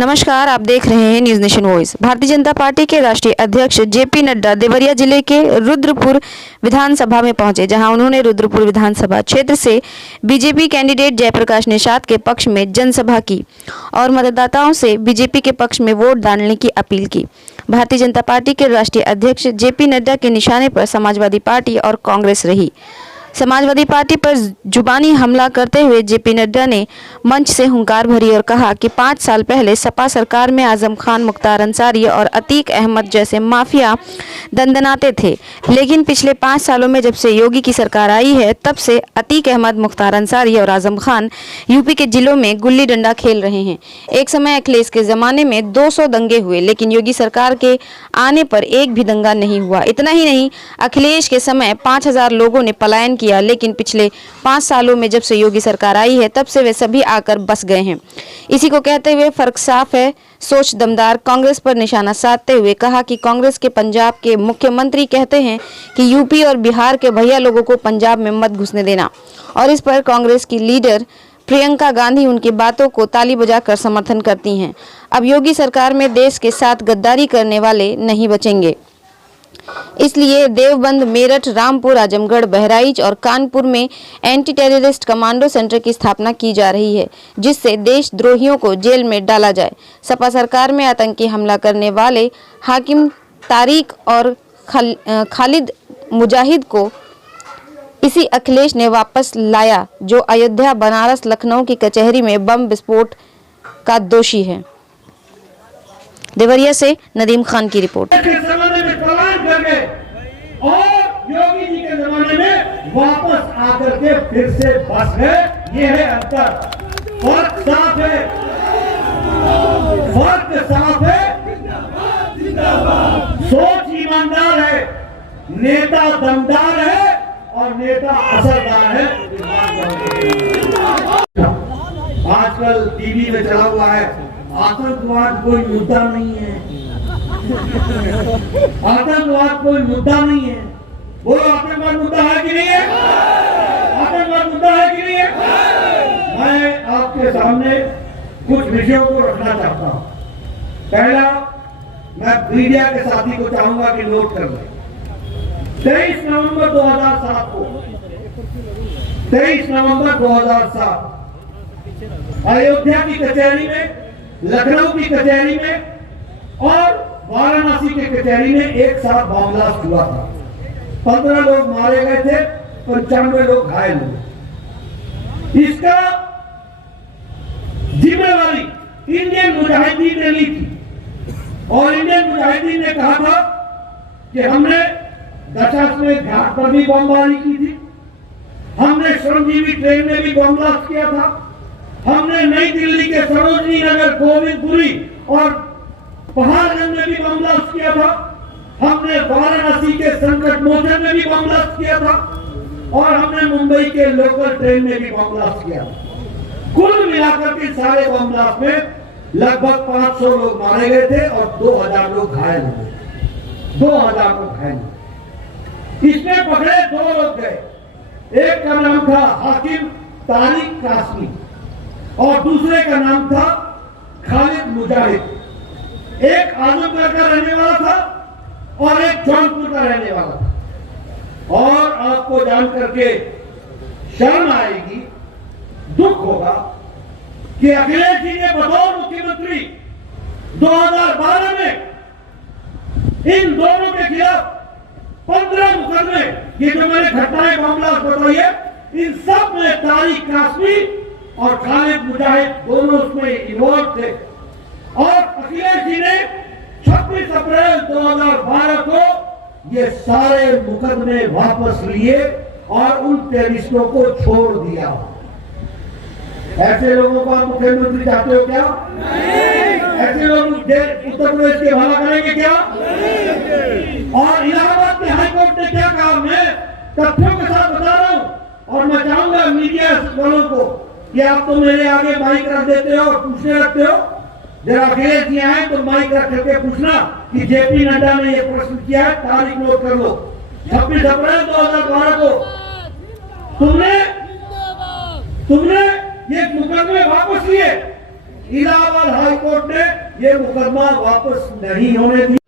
नमस्कार, आप देख रहे हैं news nation voice. Bharatiya Janata party के राष्ट्रीय अध्यक्ष जेपी नड्डा देवरिया जिले के रुद्रपुर विधानसभा में पहुंचे, जहां उन्होंने रुद्रपुर विधानसभा क्षेत्र से बीजेपी कैंडिडेट जयप्रकाश निषाद के पक्ष में जनसभा की और मतदाताओं से बीजेपी के पक्ष में वोट डालने की अपील की। भारतीय जनता पार्टी के राष्ट्रीय अध्यक्ष जेपी नड्डा के निशाने पर समाजवादी पार्टी और कांग्रेस रही। समाजवादी पार्टी पर जुबानी हमला करते हुए जेपी नड्डा ने मंच से हुंकार भरी और कहा कि 5 साल पहले सपा सरकार में आजम खान, मुख्तार अंसारी और अतीक अहमद जैसे माफिया दंदनाते थे, लेकिन पिछले 5 सालों में जब से योगी की सरकार आई है, तब से अतीक अहमद, मुख्तार अंसारी और आजम खान यूपी के जिलों में गुल्ली डंडा खेल रहे हैं। एक समय अखिलेश के जमाने में 200 दंगे हुए, लेकिन योगी सरकार के आने पर एक भी दंगा नहीं हुआ। इतना ही नहीं, अखिलेश के समय 5000 लोगों ने पलायन किया, लेकिन पिछले 5 सालों में जब से योगी सरकार आई है, तब से वे सभी आकर बस गए हैं। इसी को कहते हुए फर्क साफ है, सोच दमदार कांग्रेस पर निशाना साधते हुए कहा कि कांग्रेस के पंजाब के मुख्यमंत्री कहते हैं कि यूपी और बिहार के भैया लोगों को पंजाब में मत घुसने देना, और इस पर कांग्रेस की लीडर प्रियंका गांधी उनकी बातों को ताली बजाकर समर्थन करती हैं। अब योगी सरकार में देश के साथ गद्दारी करने वाले नहीं बचेंगे, इसलिए देवबंद, मेरठ, रामपुर, आजमगढ़, बहराइच और कानपुर में एंटी टेररिस्ट कमांडो सेंटर की स्थापना की जा रही है, जिससे देशद्रोहियों को जेल में डाला जाए। सपा सरकार में आतंकी हमला करने वाले हाकिम तारिक और खालिद मुजाहिद को इसी अखिलेश ने वापस लाया, जो अयोध्या, बनारस, लखनऊ की कचहरी में बम विस्फोट का दोषी है। देवरिया से नदीम खान की रिपोर्ट। और योगी जी के जमाने में वापस आकर के फिर से बस गए। ये है अंतर। फर्क साफ है, फर्क साफ है। सोच ईमानदार है, नेता दमदार है और नेता असरदार है। आजकल टीवी में चला हुआ है, आतंकवाद कोई मुद्दा नहीं है, आतंकवाद कोई मुद्दा नहीं है। बोलो, आतंकवाद मुद्दा है कि नहीं है? आतंकवाद मुद्दा है कि नहीं है? मैं आपके सामने कुछ विषयों को रखना चाहता हूं। पहला, मैं मीडिया के साथी को चाहूंगा कि नोट कर लें। 23 नवंबर 2007 को 23 नवंबर 2007 अयोध्या की कचहरी में, लखनऊ की कचहरी में और वाराणसी के कचहरी में एक साथ बम ब्लास्ट हुआ था। 15 लोग मारे गए थे, 95 लोग घायल हुए। इसका जिम्मेवारी इंडियन मुजाहिदीन ने ली थी और इंडियन मुजाहिदीन ने कहा था कि हमने दशाश्वमेध घाट पर भी बमबारी की थी, हमने श्रमजीवी ट्रेन में भी बम ब्लास्ट किया था, हमने नई दिल्ली के सरोजनी नगर, गोविंदपुरी और पहाड़गंज में भी बम ब्लास्ट किया था, हमने वाराणसी के संकट मोचन में भी बम ब्लास्ट किया था और हमने मुंबई के लोकल ट्रेन में भी बम ब्लास्ट किया था। कुल मिलाकर के सारे बम ब्लास्ट में लगभग 500 लोग मारे गए थे और 2000 लोग घायल हुए। 2000 लोग घायल हुए। इसमें पकड़े 2 लोग गए, एक का नाम था हाकिम तारिक कासमी और दूसरे का नाम था खालिद मुजाहिद। एक आजमगढ़ का रहने वाला था और एक जौनपुर का रहने वाला था। और आपको जान करके शर्म आएगी, दुख होगा कि अखिलेश जी ने बतौर मुख्यमंत्री 2012 में इन दोनों के खिलाफ 15 मुकदमे, ये जो मैंने घटनाएं मामला बताई है, इन सब में तारिक कासमी और खालिद मुजाहिद दोनों उसमें इन्वॉल्व थे। और अखिलेश जी ने 26 अप्रैल 2012 को ये सारे मुकदमे वापस लिए और उन टेररिस्टों को छोड़ दिया। ऐसे लोगों को आप मुख्यमंत्री चाहते हो क्या? नहीं। ऐसे लोग उत्तर प्रदेश के भला करेंगे क्या? नहीं। और इलाहाबाद के हाईकोर्ट ने क्या कहा, मैं तथ्यों के साथ बता रहा हूं और मैं चाहूंगा मीडिया वालों को कि आप तो मेरे आगे माइक रख देते हो और पूछने लगते हो। जरा अखिलेश जी आए तो माइक रख करके पूछना कि जेपी नड्डा ने यह प्रश्न किया है, तारीख नोट कर लो। 26 अप्रैल 2012 को तुमने ये मुकदमे वापस लिए इलाहाबाद हाई कोर्ट ने ये मुकदमा वापस नहीं होने दिया।